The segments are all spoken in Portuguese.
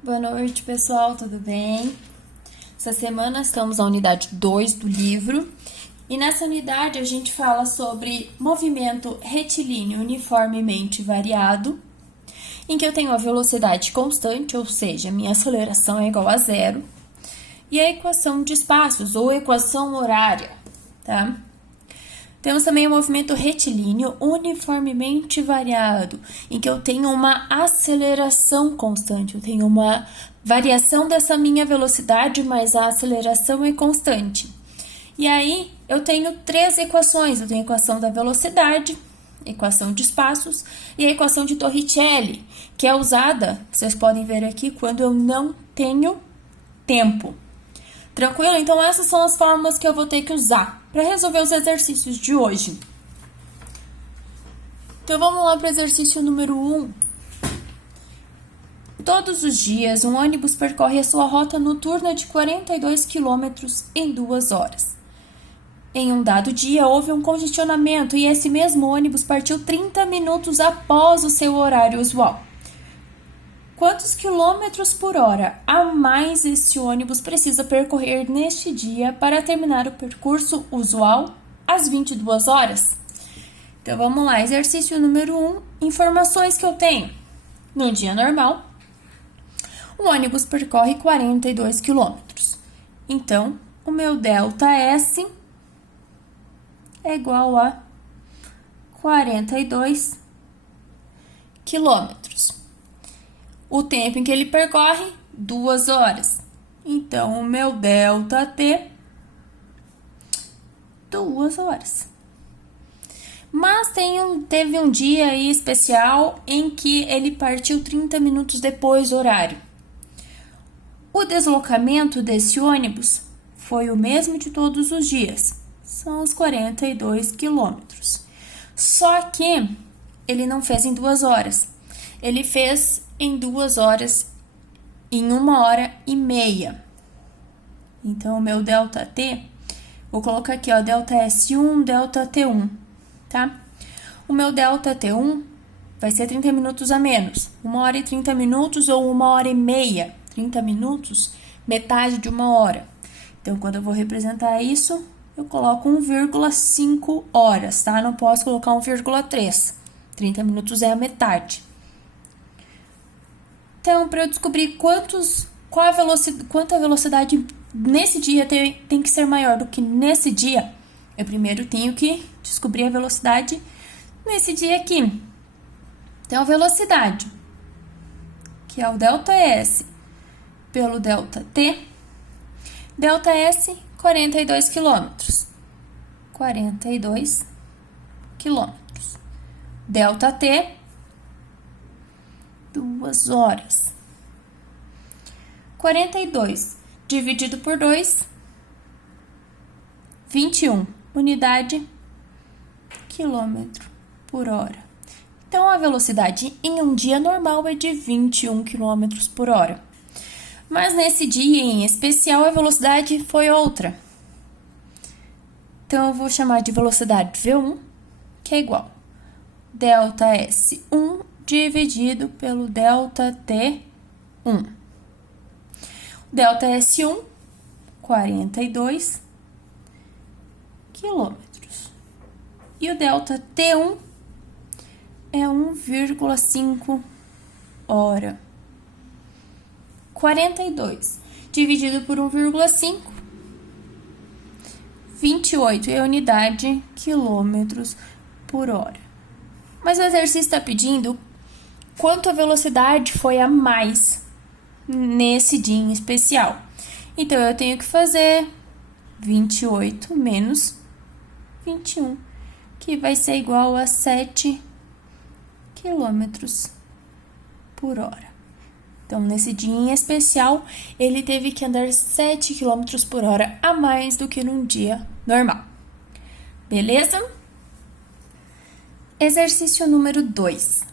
Boa noite, pessoal, tudo bem? Essa semana estamos na unidade 2 do livro e nessa unidade a gente fala sobre movimento retilíneo uniformemente variado, em que eu tenho a velocidade constante, ou seja, minha aceleração é igual a zero, e a equação de espaços ou equação horária, tá? Temos também o movimento retilíneo uniformemente variado, em que eu tenho uma aceleração constante, eu tenho uma variação dessa minha velocidade, mas a aceleração é constante. E aí, eu tenho três equações, eu tenho a equação da velocidade, a equação de espaços e a equação de Torricelli, que é usada, vocês podem ver aqui, quando eu não tenho tempo. Tranquilo? Então, essas são as fórmulas que eu vou ter que usar para resolver os exercícios de hoje. Então, vamos lá para o exercício número 1. Todos os dias, um ônibus percorre a sua rota noturna de 42 km em 2 horas. Em um dado dia, houve um congestionamento e esse mesmo ônibus partiu 30 minutos após o seu horário usual. Quantos quilômetros por hora a mais esse ônibus precisa percorrer neste dia para terminar o percurso usual às 22 horas? Então, vamos lá. Exercício número 1. Informações que eu tenho. No dia normal, o ônibus percorre 42 quilômetros. Então, o meu ΔS é igual a 42 quilômetros. O tempo em que ele percorre, 2 horas. Então, o meu ΔT, 2 horas. Mas teve um dia aí especial em que ele partiu 30 minutos depois do horário. O deslocamento desse ônibus foi o mesmo de todos os dias. São os 42 quilômetros. Só que ele não fez em 2 horas. Ele fez em 2 horas, em 1 hora e meia. Então, o meu ΔT, vou colocar aqui, ó, ΔS1, ΔT1, tá? O meu ΔT1 vai ser 30 minutos a menos, 1 hora e 30 minutos ou 1 hora e meia. 30 minutos, metade de 1 hora. Então, quando eu vou representar isso, eu coloco 1,5 horas, tá? Não posso colocar 1,3. 30 minutos é a metade. Então, para eu descobrir quanta velocidade nesse dia tem que ser maior do que nesse dia, eu primeiro tenho que descobrir a velocidade nesse dia aqui. Então, a velocidade, que é o ΔS pelo ΔT, ΔS 42 quilômetros. 42 quilômetros. ΔT 2 horas. 42 dividido por 2, 21 unidade quilômetro por hora. Então, a velocidade em um dia normal é de 21 km por hora. Mas nesse dia em especial, a velocidade foi outra. Então, eu vou chamar de velocidade V1, que é igual ΔS1 dividido pelo ΔT1. ΔS1, 42 quilômetros. E o ΔT1 é 1,5 hora. 42 dividido por 1,5, 28 é a unidade quilômetros por hora. Mas o exercício está pedindo quanto a velocidade foi a mais nesse dia em especial. Então, eu tenho que fazer 28 menos 21, que vai ser igual a 7 quilômetros por hora. Então, nesse dia em especial, ele teve que andar 7 km por hora a mais do que num dia normal. Beleza? Exercício número 2.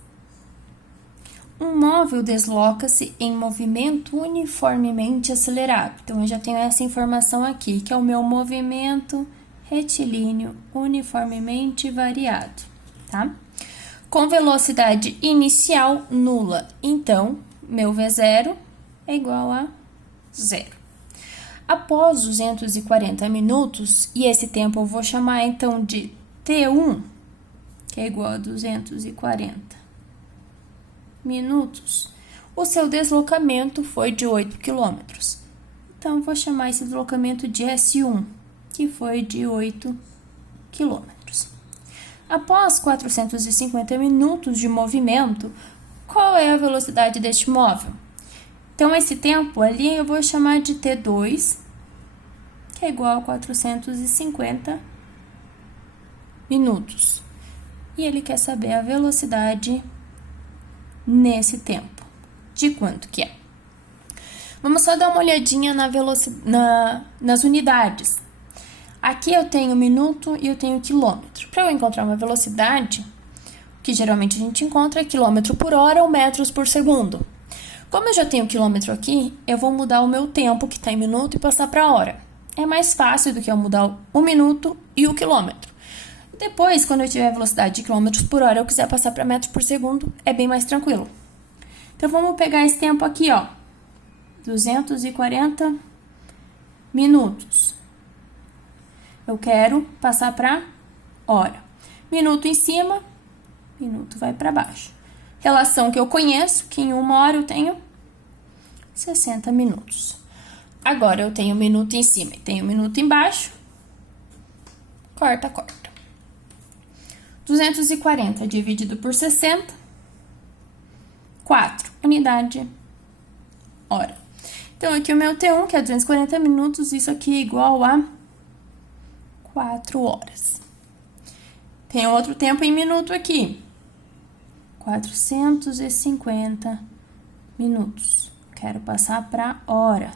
Um móvel desloca-se em movimento uniformemente acelerado. Então, eu já tenho essa informação aqui, que é o meu movimento retilíneo uniformemente variado, tá? Com velocidade inicial nula. Então, meu V0 é igual a 0. Após 240 minutos, e esse tempo eu vou chamar então de T1, que é igual a 240 minutos, o seu deslocamento foi de 8 km. Então, vou chamar esse deslocamento de S1, que foi de 8 km. Após 450 minutos de movimento, qual é a velocidade deste móvel? Então, esse tempo ali eu vou chamar de T2, que é igual a 450 minutos. E ele quer saber a velocidade nesse tempo. De quanto que é? Vamos só dar uma olhadinha nas unidades. Aqui eu tenho minuto e eu tenho quilômetro. Para eu encontrar uma velocidade, que geralmente a gente encontra é quilômetro por hora ou metros por segundo. Como eu já tenho quilômetro aqui, eu vou mudar o meu tempo, que está em minuto, e passar para hora. É mais fácil do que eu mudar o minuto e o quilômetro. Depois, quando eu tiver a velocidade de quilômetros por hora, eu quiser passar para metros por segundo, é bem mais tranquilo. Então, vamos pegar esse tempo aqui, ó. 240 minutos. Eu quero passar para hora. Minuto em cima, minuto vai para baixo. Relação que eu conheço, que em 1 hora eu tenho 60 minutos. Agora, eu tenho minuto em cima e tenho minuto embaixo. Corta, corta. 240 dividido por 60, 4 unidade hora. Então, aqui o meu T1, que é 240 minutos, isso aqui é igual a 4 horas. Tem outro tempo em minuto aqui. 450 minutos. Quero passar para hora.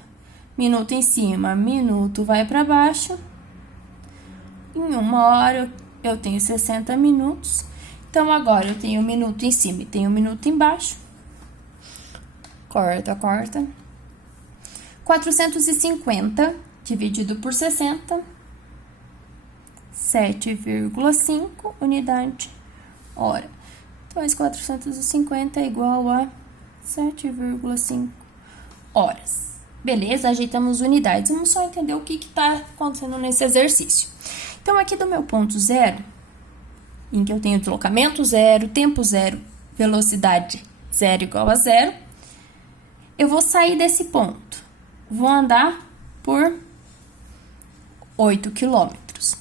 Minuto em cima, minuto vai para baixo. Em 1 hora eu tenho 60 minutos. Então, agora eu tenho um minuto em cima e tenho um minuto embaixo. Corta, corta. 450 dividido por 60, 7,5 unidade hora. Então, esse 450 é igual a 7,5 horas. Beleza? Ajeitamos unidades. Vamos só entender o que está acontecendo nesse exercício. Então, aqui do meu ponto zero, em que eu tenho deslocamento zero, tempo zero, velocidade zero igual a zero, eu vou sair desse ponto. Vou andar por 8 quilômetros.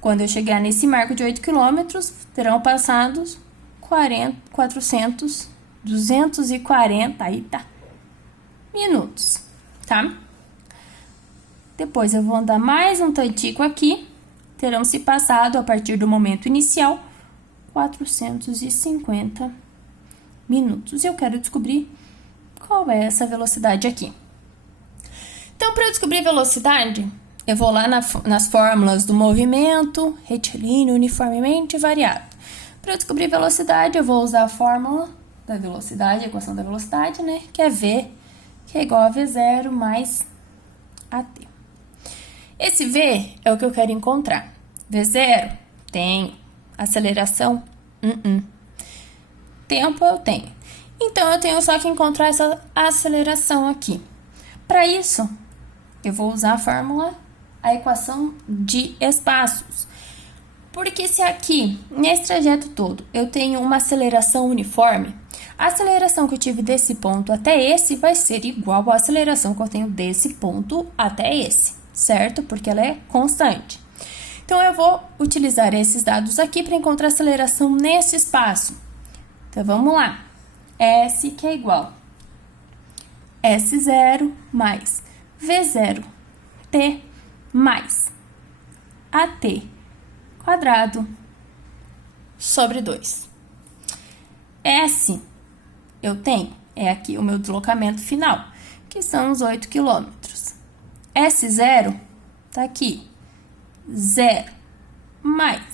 Quando eu chegar nesse marco de 8 quilômetros, terão passado 240, aí tá, minutos, tá? Depois eu vou andar mais um tantico aqui, terão se passado, a partir do momento inicial, 450 minutos. Eu quero descobrir qual é essa velocidade aqui. Então, para eu descobrir velocidade, eu vou lá nas fórmulas do movimento retilíneo uniformemente variado. Para eu descobrir velocidade, eu vou usar a fórmula da velocidade, a equação da velocidade, né? Que é V, que é igual a V0 mais AT. Esse V é o que eu quero encontrar. V0, tenho. Aceleração, Tempo, eu tenho. Então, eu tenho só que encontrar essa aceleração aqui. Para isso, eu vou usar a fórmula, a equação de espaços. Porque se aqui, nesse trajeto todo, eu tenho uma aceleração uniforme, a aceleração que eu tive desse ponto até esse vai ser igual à aceleração que eu tenho desse ponto até esse, certo? Porque ela é constante. Então, eu vou utilizar esses dados aqui para encontrar a aceleração nesse espaço. Então, vamos lá. S, que é igual S0 mais V0 T mais AT quadrado sobre 2. S, eu tenho, é aqui o meu deslocamento final, que são os 8 quilômetros. S0 tá aqui, 0, mais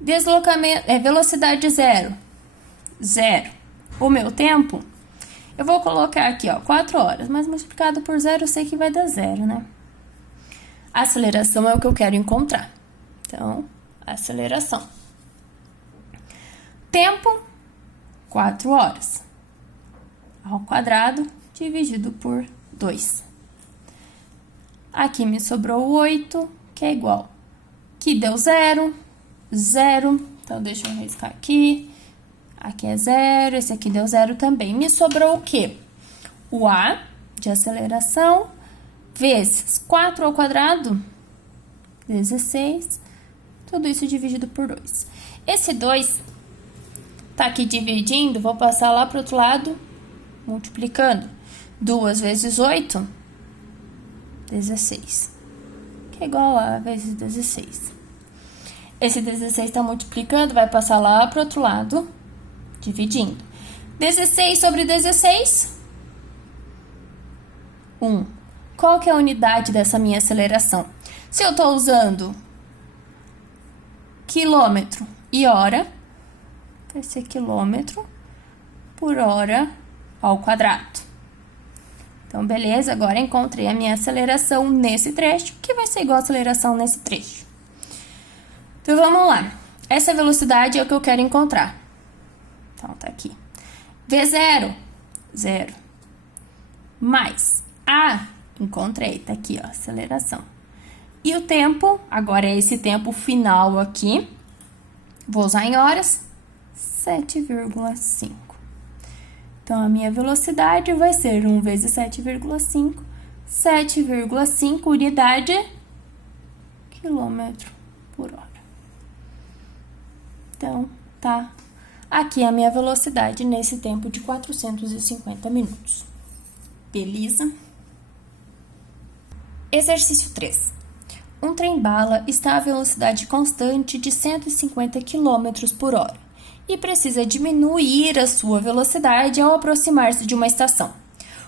deslocamento, velocidade 0, 0. O meu tempo, eu vou colocar aqui, ó, 4 horas, mas multiplicado por 0, eu sei que vai dar 0, né? A aceleração é o que eu quero encontrar. Então, aceleração. Tempo, 4 horas. ao quadrado dividido por 2. Aqui me sobrou 8, que é igual. Aqui deu 0, 0. Então, deixa eu riscar aqui. Aqui é 0, esse aqui deu 0 também. Me sobrou o quê? O A de aceleração vezes 4 ao quadrado, 16. Tudo isso dividido por 2. Esse 2 tá aqui dividindo, vou passar lá pro outro lado, multiplicando. 2 vezes 8, 16. Que é igual a vezes 16. Esse 16 tá multiplicando, vai passar lá pro outro lado, dividindo. 16 sobre 16, 1. Qual que é a unidade dessa minha aceleração? Se eu tô usando quilômetro e hora, vai ser quilômetro por hora ao quadrado. Então, beleza, agora encontrei a minha aceleração nesse trecho, que vai ser igual a aceleração nesse trecho. Então, vamos lá. Essa velocidade é o que eu quero encontrar. Então, tá aqui. V0, 0. Mais A, encontrei, tá aqui, ó, aceleração. E o tempo, agora é esse tempo final aqui, vou usar em horas, 7,5. Então, a minha velocidade vai ser 1 vezes 7,5, 7,5 unidade quilômetro por hora. Então, tá aqui a minha velocidade nesse tempo de 450 minutos. Beleza? Exercício 3. Um trem-bala está a velocidade constante de 150 km por hora e precisa diminuir a sua velocidade ao aproximar-se de uma estação.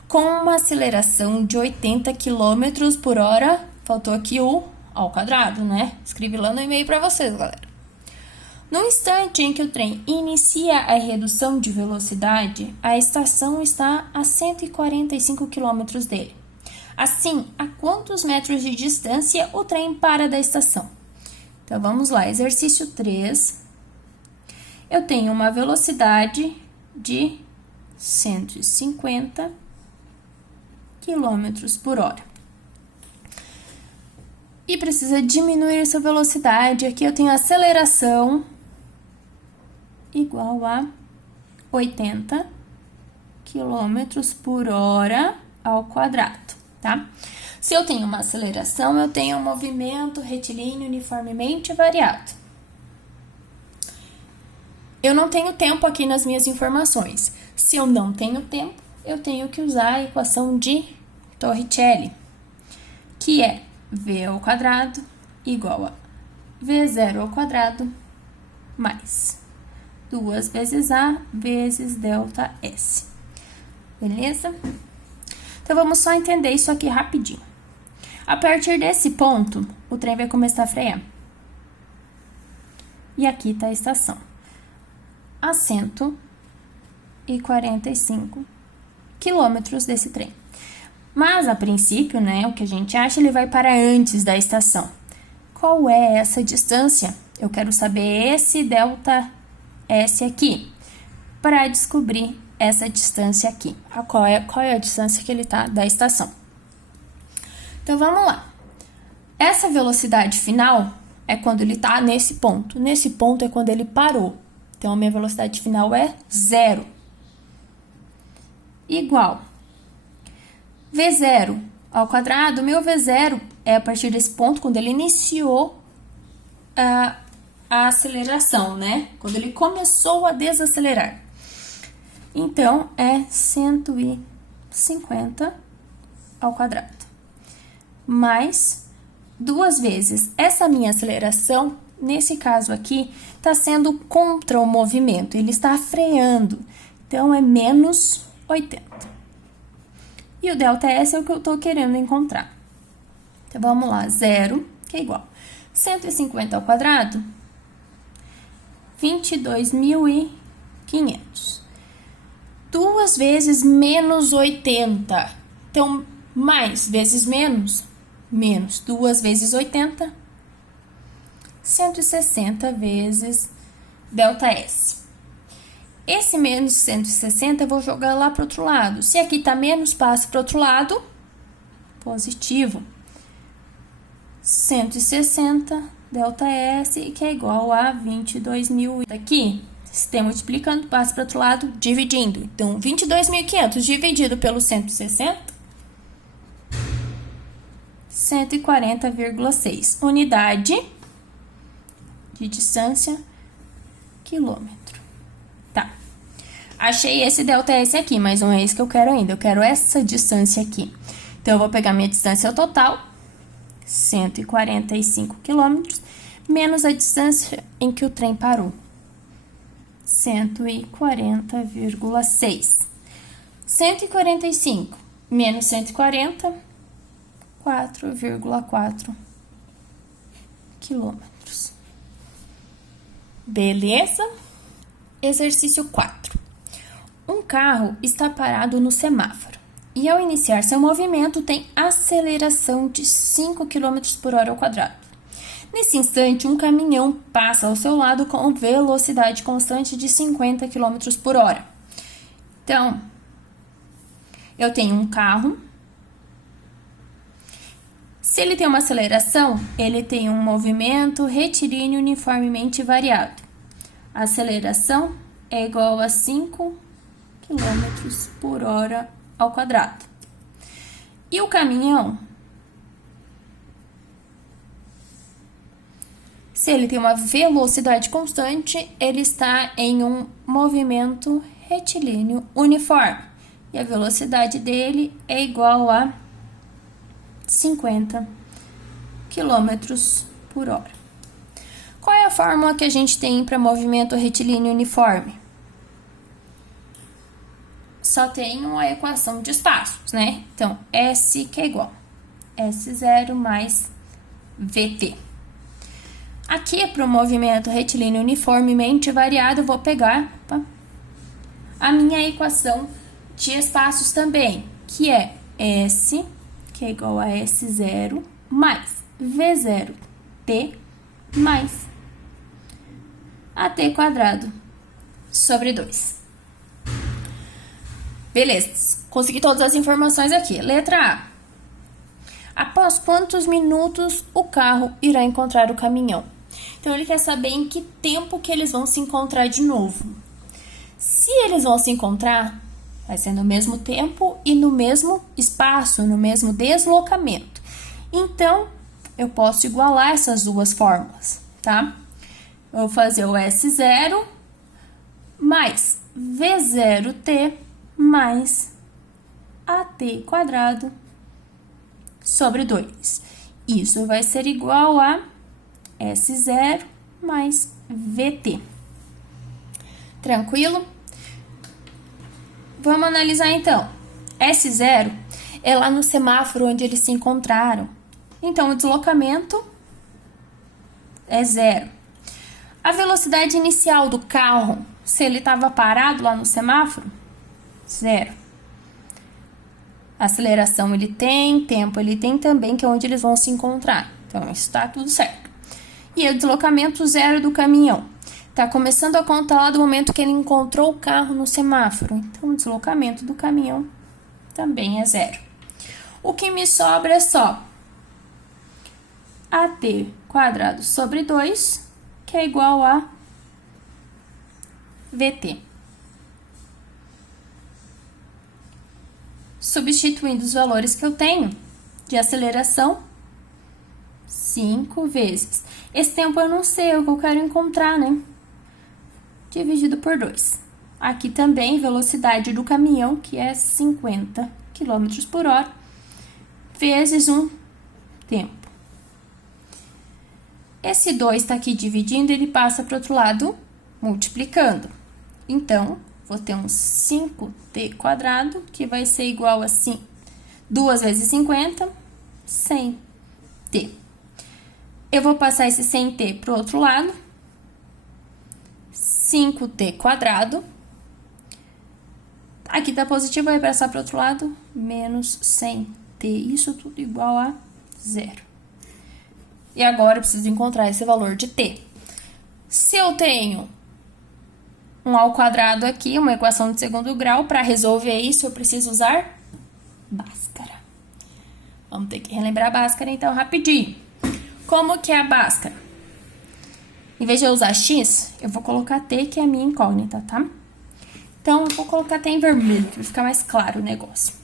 Com uma aceleração de 80 km por hora, faltou aqui o ao quadrado, né? Escrevi lá no e-mail para vocês, galera. No instante em que o trem inicia a redução de velocidade, a estação está a 145 km dele. Assim, a quantos metros de distância o trem para da estação? Então, vamos lá. Exercício 3. Eu tenho uma velocidade de 150 km por hora. E precisa diminuir essa velocidade. Aqui eu tenho aceleração igual a 80 km por hora ao quadrado, tá? Se eu tenho uma aceleração, eu tenho um movimento retilíneo uniformemente variado. Eu não tenho tempo aqui nas minhas informações. Se eu não tenho tempo, eu tenho que usar a equação de Torricelli, que é V ao quadrado igual a V0 ao quadrado mais 2 vezes A vezes delta S. Beleza? Então, vamos só entender isso aqui rapidinho. A partir desse ponto, o trem vai começar a frear. E aqui está a estação. A 145 quilômetros desse trem. Mas, a princípio, né, o que a gente acha, ele vai para antes da estação. Qual é essa distância? Eu quero saber esse delta S aqui, para descobrir essa distância aqui. Qual é a distância que ele está da estação? Então, vamos lá. Essa velocidade final é quando ele está nesse ponto. Nesse ponto é quando ele parou. Então, a minha velocidade final é 0. Igual V0 ao quadrado. Meu V0 é a partir desse ponto, quando ele iniciou a aceleração, né? Quando ele começou a desacelerar. Então, é 150 ao quadrado. Mais 2 vezes. Essa minha aceleração, nesse caso aqui, está sendo contra o movimento. Ele está freando. Então, é menos 80. E o delta S é o que eu estou querendo encontrar. Então, vamos lá. 0, que é igual. 150 ao quadrado, 22.500. 2 vezes menos 80. Então, mais vezes menos, menos 2 vezes 80, 160 vezes delta S. Esse menos 160 eu vou jogar lá para o outro lado. Se aqui tá menos, passa para o outro lado, positivo. 160 delta S, que é igual a 22.000. Aqui, sistema multiplicando, passa para o outro lado, dividindo. Então, 22.500 dividido pelo 160, 140,6. Unidade de distância, quilômetro. Tá. Achei esse delta S aqui, mas não é isso que eu quero ainda. Eu quero essa distância aqui. Então, eu vou pegar minha distância total, 145 quilômetros, menos a distância em que o trem parou, 140,6. 145 menos 140, 4,4 quilômetros. Beleza? Exercício 4. Um carro está parado no semáforo e, ao iniciar seu movimento, tem aceleração de 5 km por hora ao quadrado. Nesse instante, um caminhão passa ao seu lado com velocidade constante de 50 km por hora. Então, eu tenho um carro. Se ele tem uma aceleração, ele tem um movimento retilíneo uniformemente variado. A aceleração é igual a 5 km por hora ao quadrado. E o caminhão, se ele tem uma velocidade constante, ele está em um movimento retilíneo uniforme. E a velocidade dele é igual a 50 km por hora. Qual é a fórmula que a gente tem para movimento retilíneo uniforme? Só tem uma equação de espaços, né? Então, S que é igual S0 mais VT. Aqui, para o movimento retilíneo uniformemente variado, eu vou pegar a minha equação de espaços também, que é S, que é igual a S0, mais V0T, mais AT quadrado sobre 2. Beleza, consegui todas as informações aqui. Letra A. Após quantos minutos o carro irá encontrar o caminhão? Então, ele quer saber em que tempo que eles vão se encontrar de novo. Se eles vão se encontrar, vai ser no mesmo tempo e no mesmo espaço, no mesmo deslocamento. Então, eu posso igualar essas duas fórmulas, tá? Eu vou fazer o S0 mais V0T mais AT quadrado sobre 2. Isso vai ser igual a S0 mais VT. Tranquilo? Vamos analisar então. S0 é lá no semáforo onde eles se encontraram. Então, o deslocamento é 0. A velocidade inicial do carro, se ele estava parado lá no semáforo, 0. Aceleração ele tem, tempo ele tem também, que é onde eles vão se encontrar. Então, isso está tudo certo. E o deslocamento 0 do caminhão. Tá começando a contar lá do momento que ele encontrou o carro no semáforo. Então, o deslocamento do caminhão também é 0. O que me sobra é só AT quadrado sobre 2, que é igual a VT. Substituindo os valores que eu tenho de aceleração, 5 vezes. Esse tempo eu não sei, é o que eu quero encontrar, né? Dividido por 2. Aqui também, velocidade do caminhão, que é 50 km por hora, vezes um tempo. Esse 2 está aqui dividindo, ele passa para o outro lado, multiplicando. Então, vou ter um 5t quadrado, que vai ser igual a 2 vezes 50, 100t. Eu vou passar esse 100t para o outro lado, 5t quadrado. Aqui tá positivo, vai passar para o outro lado, menos 100t. Isso tudo igual a 0. E agora eu preciso encontrar esse valor de t. Se eu tenho um ao quadrado aqui, uma equação de segundo grau. Para resolver isso, eu preciso usar Bhaskara. Vamos ter que relembrar a Bhaskara, então, rapidinho. Como que é a Bhaskara? Em vez de eu usar X, eu vou colocar T, que é a minha incógnita, tá? Então, eu vou colocar T em vermelho, que vai ficar mais claro o negócio.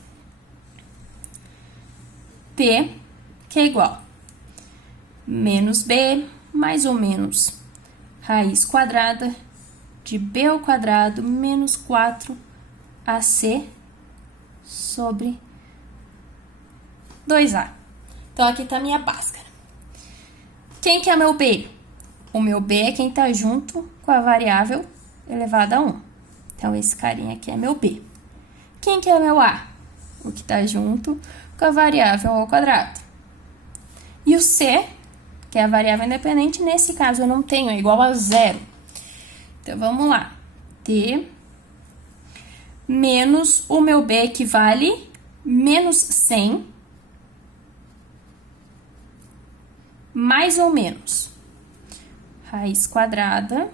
T, que é igual menos B, mais ou menos raiz quadrada de B ao quadrado menos 4AC sobre 2A. Então, aqui tá a minha Bhaskara. Quem que é meu B? O meu B é quem tá junto com a variável elevada a 1. Então, esse carinha aqui é meu B. Quem que é meu A? O que tá junto com a variável ao quadrado. E o C, que é a variável independente, nesse caso eu não tenho, é igual a 0. Então, vamos lá. T menos o meu B equivale menos 100 mais ou menos raiz quadrada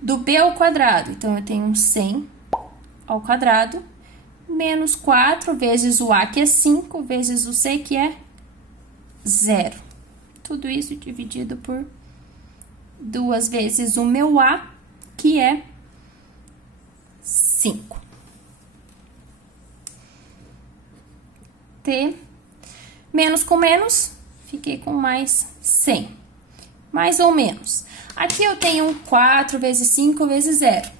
do B ao quadrado. Então, eu tenho 100 ao quadrado menos 4 vezes o A, que é 5, vezes o C, que é 0. Tudo isso dividido por 2 vezes o meu A, que é 5. T menos com menos, fiquei com mais 100. Mais ou menos. Aqui eu tenho 4 vezes 5 vezes 0.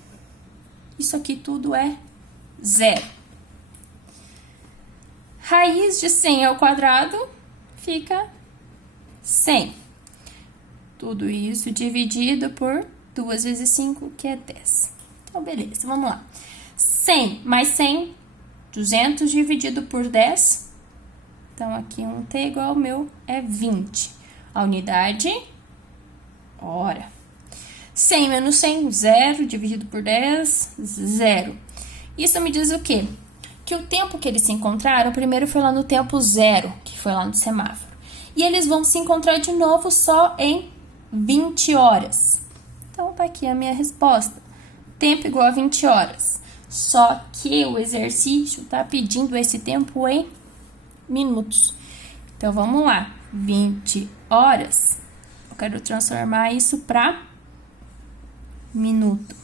Isso aqui tudo é 0. Raiz de 100 ao quadrado fica 100. Tudo isso dividido por 2 vezes 5, que é 10. Então, beleza, vamos lá. 100 mais 100, 200 dividido por 10. Então, aqui um T igual ao meu é 20. A unidade, hora. 100 menos 100, 0, dividido por 10, 0. Isso me diz o quê? Que o tempo que eles se encontraram, primeiro foi lá no tempo 0, que foi lá no semáforo. E eles vão se encontrar de novo só em 20 horas. Então, tá aqui a minha resposta. Tempo igual a 20 horas. Só que o exercício tá pedindo esse tempo em minutos. Então, vamos lá. 20 horas. Eu quero transformar isso para minuto.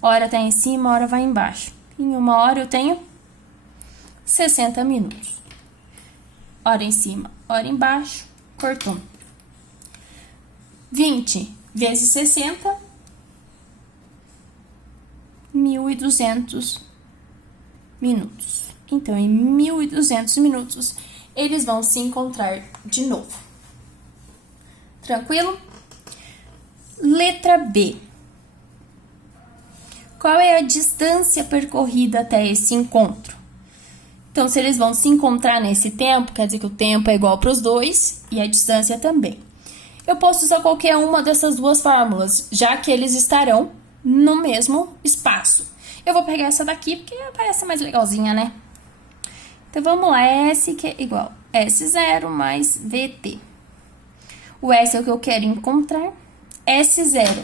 Hora tá em cima, hora vai embaixo. Em uma hora eu tenho 60 minutos. Hora em cima, hora embaixo, cortou. 20 vezes 60, 1.200 minutos. Então, em 1.200 minutos, eles vão se encontrar de novo. Tranquilo? Letra B. Qual é a distância percorrida até esse encontro? Então, se eles vão se encontrar nesse tempo, quer dizer que o tempo é igual para os dois e a distância também. Eu posso usar qualquer uma dessas duas fórmulas, já que eles estarão no mesmo espaço. Eu vou pegar essa daqui porque parece mais legalzinha, né? Então, vamos lá. S que é igual S0 mais VT. O S é o que eu quero encontrar. S0,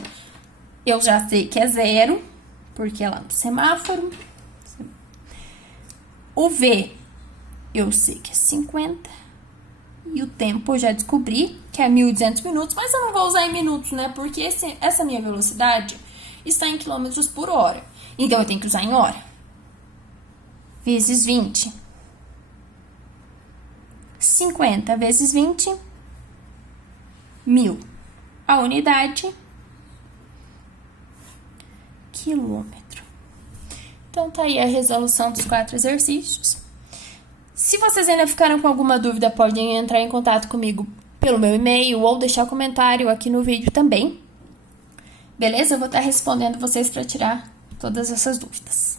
eu já sei que é 0, porque é lá no semáforo. O V, eu sei que é 50. E o tempo eu já descobri que é 1.200 minutos, mas eu não vou usar em minutos, né? Porque essa minha velocidade está em quilômetros por hora. Então, eu tenho que usar em hora. Vezes 20. 50 vezes 20, 1.000. A unidade, quilômetro. Então, tá aí a resolução dos 4 exercícios. Se vocês ainda ficaram com alguma dúvida, podem entrar em contato comigo pelo meu e-mail ou deixar comentário aqui no vídeo também. Beleza? Eu vou estar respondendo vocês para tirar todas essas dúvidas.